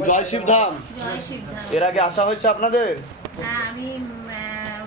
জয় শিবধাম জয় শিবধাম এর আগে আসা হয়েছে আপনাদের? হ্যাঁ আমি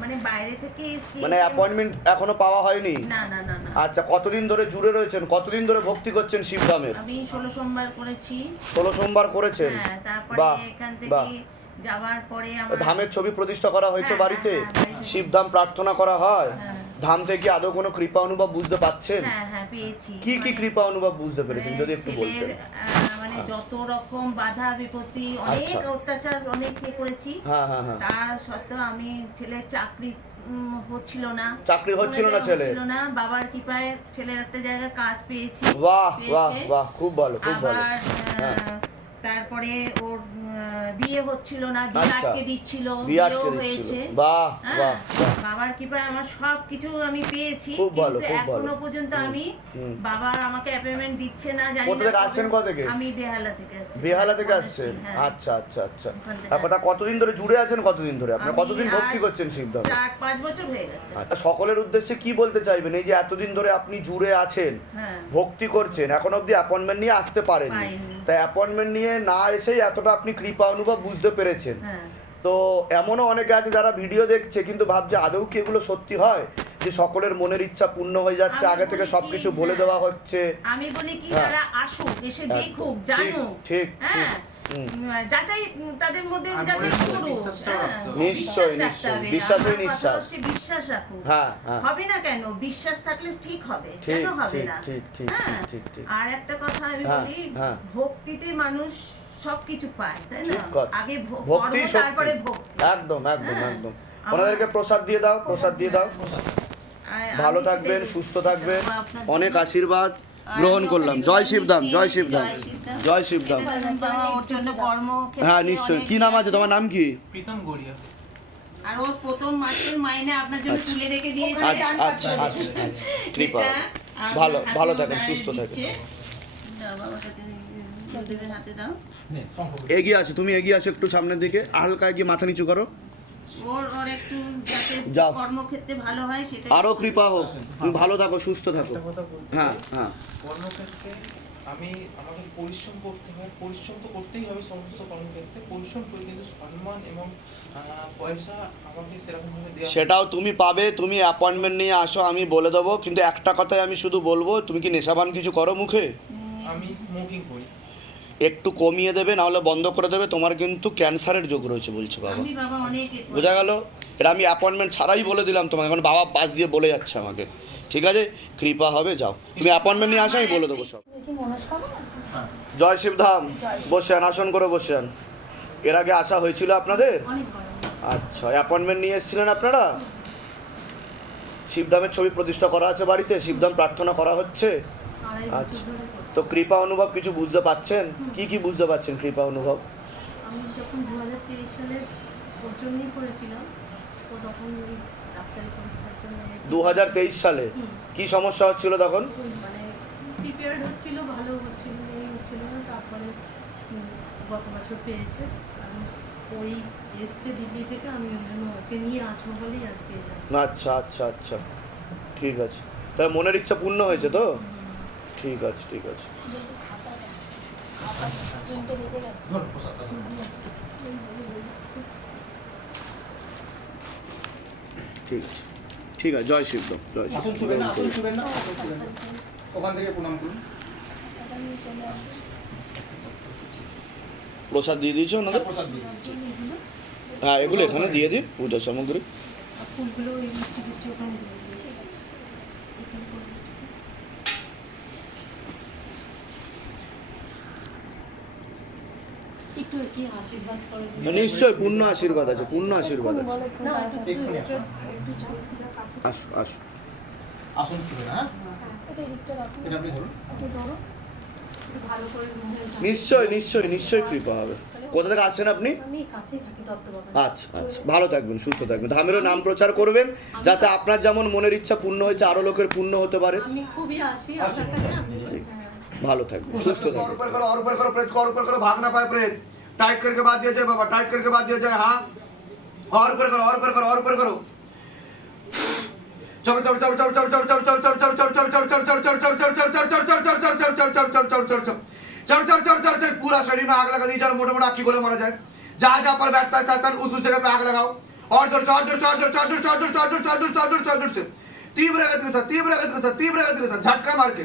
মানে বাইরে থেকে এসেছি। মানে অ্যাপয়েন্টমেন্ট এখনও পাওয়া হয়নি? না না না না। আচ্ছা কতদিন ধরে জুড়ে রয়েছেন? কতদিন ধরে ভক্তি করছেন শিবধামের আমি ষোলো সোমবার করেছি। ষোলো সোমবার করেছেন? হ্যাঁ বাহ বাহ। যাওয়ার পরে ধামের ছবি প্রতিষ্ঠা করা হয়েছে হ্যাঁ, বাড়িতে? শিবধাম প্রার্থনা করা হয়। ধাম থেকে আদৌ কোনো কৃপা অনুভব বুঝতে পাচ্ছেন? হ্যাঁ কি কি মানে- কৃপা অনুভব বুঝতে পেরেছেন? যদি একটু বলতেন। মানে যত রকম বাধা বিপত্তি অনেক আচ্ছা। অত্যাচার অনেক ইয়ে করেছি। হ্যাঁ হ্যাঁ হ্যাঁ। তার সত্ত্বেও আমি ছেলে চাকরি হচ্ছিল না। চাকরি হচ্ছিল না ছেলে? হচ্ছিল না। বাবার কৃপায় ছেলের একটা জায়গায় কাজ পেয়েছি। বাহ বাহ বাহ খুব ভালো খুব ভালো। হ্যাঁ। তারপরে ওর বিয়ে হচ্ছিল না বিয়ে আচ্ছা। আটকে দিচ্ছিল বিয়েও হয়েছে। বাহ হ্যাঁ, বাহ। বাহ বাবার কৃপায় আমার সব কিছু আমি পেয়েছি কিন্তু। এখনও পর্যন্ত আমি বাবা আমাকে অ্যাপয়েন্টমেন্ট দিচ্ছে না জানি কোথা থেকে আসছেন কোথা থেকে? আমি বেহালা থেকে আসছি। বেহালা থেকে আসছেন? হ্যাঁ। আচ্ছা আচ্ছা আচ্ছা। কথা কতদিন ধরে জুড়ে আছেন কতদিন ধরে? আপনার কতদিন ভক্তি করছেন শিবধাম চার পাঁচ বছর হয়ে গেছে। আচ্ছা সকলের উদ্দেশ্যে কি বলতে চাইবেন? এই যে এতদিন ধরে আপনি জুড়ে আছেন হ্যাঁ। ভক্তি করছেন এখন অবধি অ্যাপয়েন্টমেন্ট নিয়ে আসতে পারেননি। পারিনি। তাই অ্যাপয়েন্টমেন্ট নিয়ে না এসেই এতটা আপনি কৃপা অনুভব বুঝতে পেরেছেন হ্যাঁ তো এমনও অনেকে আছে যারা ভিডিও দেখছে কিন্তু ভাবছে আদৌ কি এগুলো সত্যি হয় যে সকলের মনের ইচ্ছা পূর্ণ হয়ে যাচ্ছে আগে থেকে সবকিছু বলে হ্যাঁ। দেওয়া হচ্ছে আমি বলি কি হ্যাঁ। তারা আসুক এসে দেখুক ঠিক, জানুক ঠিক, হ্যাঁ ঠিক। যাচাই তাদের মধ্যে যাচাই করুক বিশ্বাসটা হ্যাঁ, রাখতে হবে। নিশ্চয়ই, বিশ্বাস রাখতে নিশ্চয়ই। হবে। বিশ্বাসই নিশ্বাস। বিশ্বাস রাখুক হ্যাঁ হ্যাঁ হবে না কেন বিশ্বাস থাকলে ঠিক হবে কেন হবে না ঠিক, ঠিক, হ্যাঁ ঠিক, ঠিক, ঠিক। আর একটা কথা আমি হ্যাঁ, বলি হ্যাঁ। ভক্তিতে মানুষ সবকিছু পায় তাই না? ঠিক কথা। আগে ভক্তি তারপরে ভক্তি। একদম একদম হ্যাঁ। একদম। ওনাদেরকে প্রসাদ দিয়ে দাও প্রসাদ দিয়ে দাও। ভালো থাকবেন সুস্থ থাকবেন। অনেক আশীর্বাদ। গ্রহণ করলাম। জয় শিবধাম জয় শিবধাম জয় শিবধাম। হ্যাঁ নিশ্চয়ই। অনেক কি নাম আছে? তোমার নাম কি? প্রীতম গড়িয়া। আর ওর প্রথম মাসের মাইনে আপনার জন্য তুলে রেখে দিয়েছে। আচ্ছা আচ্ছা আচ্ছা আচ্ছা। কৃপা। এটা ভালো ভালো থাকেন সুস্থ থাকেন। হাতে দাও। এগিয়ে আসো তুমি এগিয়ে আসো একটু সামনের দিকে। হালকা এগিয়ে মাথা নিচু করো। ওর ওর একটু যাতে যাও। কর্মক্ষেত্রে ভালো হয় সেটা আরও কৃপা হোক। তুমি ভালো থাকো সুস্থ থাকো। হ্যাঁ হ্যাঁ। কর্মক্ষেত্রে আমি আমাকে পরিশ্রম করতে হয়। পরিশ্রম তো করতেই হবে সমস্ত কর্মক্ষেত্রে। পরিশ্রম করে কিন্তু সম্মান এবং পয়সা আমাকে সেরকম দেওয়া সেটাও তুমি পাবে তুমি অ্যাপয়েন্টমেন্ট নিয়ে আসো আমি বলে দেবো। কিন্তু একটা কথাই আমি শুধু বলব তুমি কি নেশাবান কিছু করো মুখে? আমি স্মোকিং করি। একটু কমিয়ে দেবে নাহলে বন্ধ করে দেবে। তোমার কিন্তু ক্যান্সারের যোগ রয়েছে বলছে বাবা। আমি বাবা অনেক এ করি। বোঝা গেল? এটা আমি অ্যাপয়েন্টমেন্ট ছাড়াই বলে দিলাম তোমাকে এখন বাবা পাশ দিয়ে বলে যাচ্ছে আমাকে। ঠিক আছে? কৃপা হবে যাও। তুমি অ্যাপয়েন্টমেন্ট নিয়ে আসো আমি বলে দেবো সব। জয় শিবধাম। বসেন আসন করে বসেন এর আগে আসা হয়েছিল আপনাদের? আচ্ছা অ্যাপয়েন্টমেন্ট নিয়ে এসেছিলেন আপনারা? শিবধামের ছবি প্রতিষ্ঠা করা আছে বাড়িতে শিবধাম প্রার্থনা করা হচ্ছে। আচ্ছা। তো কৃপা অনুভব কিছু বুঝতে পাচ্ছেন? কি কি বুঝতে পাচ্ছেন কৃপা অনুভব? আমি যখন দু হাজার তেইশ সালে করেছিলাম তো তখন ওই ডাক্তারি পরীক্ষার জন্য দু হাজার তেইশ সালে? কি সমস্যা হচ্ছিল তখন? মানে প্রিপেয়ার্ড হচ্ছিল ভালো হচ্ছিল এই হচ্ছিল না তারপরে গত বছর পেয়েছে। ওই এসছে দিল্লি থেকে আমি ওকে নিয়ে আসব বলেই আজকে আচ্ছা আচ্ছা আচ্ছা। ঠিক আছে। তাই মনের ইচ্ছা পূর্ণ হয়েছে তো? ঠিক আছে ঠিক আছে। ঠিক আছে। ঠিক আছে জয় শিবদম জয়। ওখান থেকে প্রণাম করুন। প্রসাদ দিয়ে দিয়েছ ওনাদের? হ্যাঁ এগুলো এখানে দিয়ে দিন পূজা সামগ্রী। ফুলগুলো ওই মিষ্টি মিষ্টি ওখানে দিয়ে দিয়েছি একটু কি আশীর্বাদ করে? দিন। নিশ্চয়ই পূর্ণ আশীর্বাদ আছে পূর্ণ আশীর্বাদ আছে। আসো আসো। আসন ছুবেন এটা ভালো করে রুমে যান। নিশ্চয়ই নিশ্চয়ই নিশ্চয়ই কৃপা হবে। কোথা থেকে আসছেন আপনি? আমি কাছেই থাকি দত্তবাবু আচ্ছা আচ্ছা ভালো থাকবেন সুস্থ থাকবেন। ধামেরও নাম প্রচার করবেন যাতে আপনার যেমন মনের ইচ্ছা পূর্ণ হয়েছে আরও লোকের পূর্ণ হতে পারে। আমি খুবই আসি আপনার কাছে। ভালো থাকবে সুস্থ থাকবে উপর করো উপর করো প্রেত করো উপর করো ভাগ না পায় প্রেত पूरा शरीर में आग लगा दी मोटा मोटा गोले मारा जाए जहाँ पर बैठता है शैतान उस दूसरे पे आग लगाओ और ज़ोर से और ज़ोर से और ज़ोर से और ज़ोर से और ज़ोर से और ज़ोर से और ज़ोर से तीव्र गति के साथ तीव्र गति के साथ तीव्र गति के साथ झटका मार के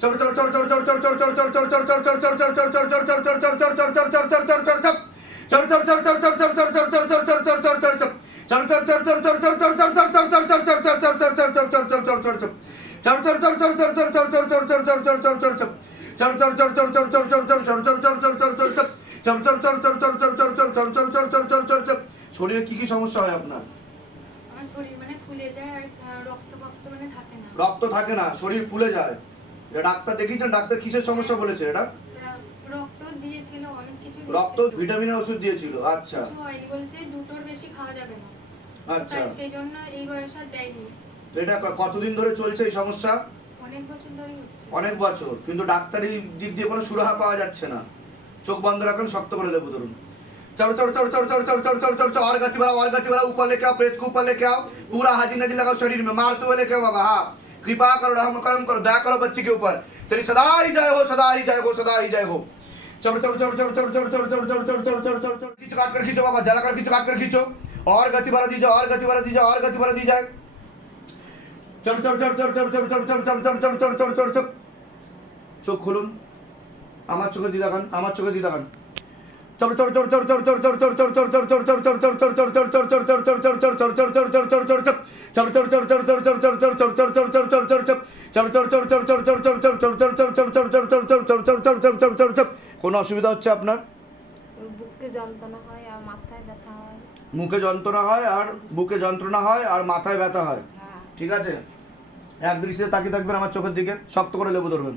চলো চলো চলো চলো চলো চলো চলো চলো চলো চলো চলো চলো চলো চলো শরীরে কি কি সমস্যা হয় আপনার রক্ত থাকে না শরীর ফুলে যায়। ডাক্তার দেখিয়েছেন ডাক্তার কিসের সমস্যা বলেছে এটা র- রক্ত দিয়েছিল অনেক কিছু রক্ত দিয়েছিল। ভিটামিনের ওষুধ দিয়েছিল আচ্ছা কিছু হয়নি বলেছে দুটোর বেশি খাওয়া যাবে না তো আচ্ছা তাই সেই জন্য এই বয়স আর দেয়নি তো এটা ক- কতদিন ধরে চলছে এই সমস্যা অনেক বছর ধরেই হচ্ছে অনেক বছর কিন্তু ডাক্তারি দিক দিয়ে কোনো সুরাহা পাওয়া যাচ্ছে না চোখ বন্ধ রাখুন শক্ত করে দেবো ধরুন चढ़ चढ़ चढ़ चढ़ चढ़ चढ़ चढ़ चढ़ चढ़ चढ़ और गति बढ़ाओ और गति बढ़ाओ ऊपर लेके आओ प्रेत को ऊपर लेके आओ पूरा हाजी नजी लगाओ शरीर में मारते हुए लेके आओ बाबा हाँ कृपा करो रहम करम करो दया करो बच्ची के ऊपर तेरी सदा ही जय हो सदा ही जय हो सदा ही जय हो चढ़ चढ़ चढ़ चढ़ चढ़ चढ़ चढ़ चढ़ चढ़ चढ़ चढ़ चढ़ चढ़ चढ़ खींचो काट कर खींचो बाबा जला कर खींचो काट कर खींचो और गति बढ़ा दी जाए और गति बढ़ा दी जाए और गति बढ़ा दी जाए चढ़ चढ़ चढ़ चढ़ चढ़ चढ़ चढ़ चढ़ चढ़ चढ़ चढ़ चढ़ चढ़ चढ़ चढ़ চোখ খুলুন আমার চোখে দিয়ে দেখান আমার চোখে দিয়ে দেখান কোন অসুবিধা হচ্ছে আপনার? বুকে যন্ত্রণা হয় আর মাথায় ব্যথা হয়। মুখে যন্ত্রণা হয় আর বুকে যন্ত্রণা হয় আর মাথায় ব্যথা হয়। হ্যাঁ। ঠিক আছে? এক দৃষ্টিতে তাকিয়ে থাকবেন আমার চোখের দিকে শক্ত করে লেবু ধরবেন।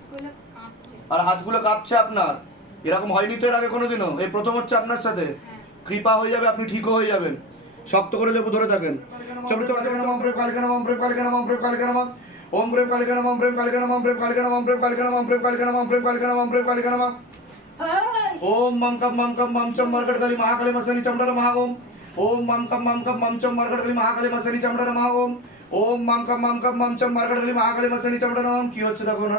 আর হাতগুলো কাঁপছে আপনার এরকম হয়নি তো এর আগে কোনোদিনও এই প্রথম হচ্ছে আপনার সাথে হ্যাঁ কৃপা হয়ে যাবে আপনি ঠিকও হয়ে যাবেন শক্ত করে লেবু ধরে থাকেন চলো চলো চলো নমঃ প্রেম কালিকা নমঃ প্রেম কালিকা নমঃ প্রেম কালিকা নমঃ ওম প্রেম কালিকা নমঃ প্রেম কালিকা নমঃ প্রেম কালিকা নমঃ প্রেম কালিকা নমঃ প্রেম কালিকা নমঃ প্রেম কালিকা নমঃ প্রেম কালিকা নমঃ ओम मम कम मम कम मम चम मरकट गली महाकाली मसनी चमड़ा महा ओम ओम मम कम मम कम मम चम मरकट गली महाकाली मसनी चमड़ा महा ओम ओम मम कम मम कम मम चम मरकट गली महाकाली मसनी चमड़ा ओम কি হচ্ছে দেখো না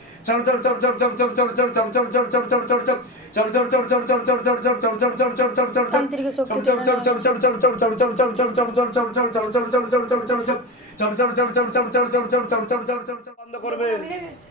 শুনুন আমাদের প্রার্থনা শুনুন হে শিবধাম সরকার হে শিবধাম সরকার আমাদের প্রার্থনা শুনুন আমাদের প্রার্থনা শুনুন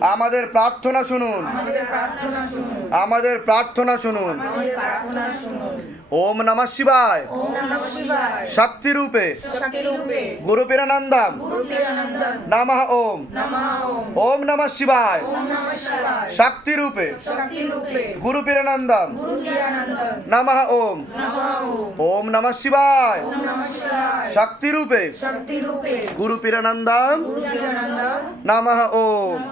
আমাদের প্রার্থনা শুনুন। আমাদের প্রার্থনা শুনুন। ওম নমঃ শিবায়। শক্তি রূপে। গুরু পীরানন্দম। নমঃ ওম। ওম। নমঃ শিবায়। শক্তি রূপে। গুরু পীরানন্দম। নমঃ ওম। ওম। নমঃ শিবায়। শক্তি রূপে। গুরু পীরানন্দম। নমঃ ওম।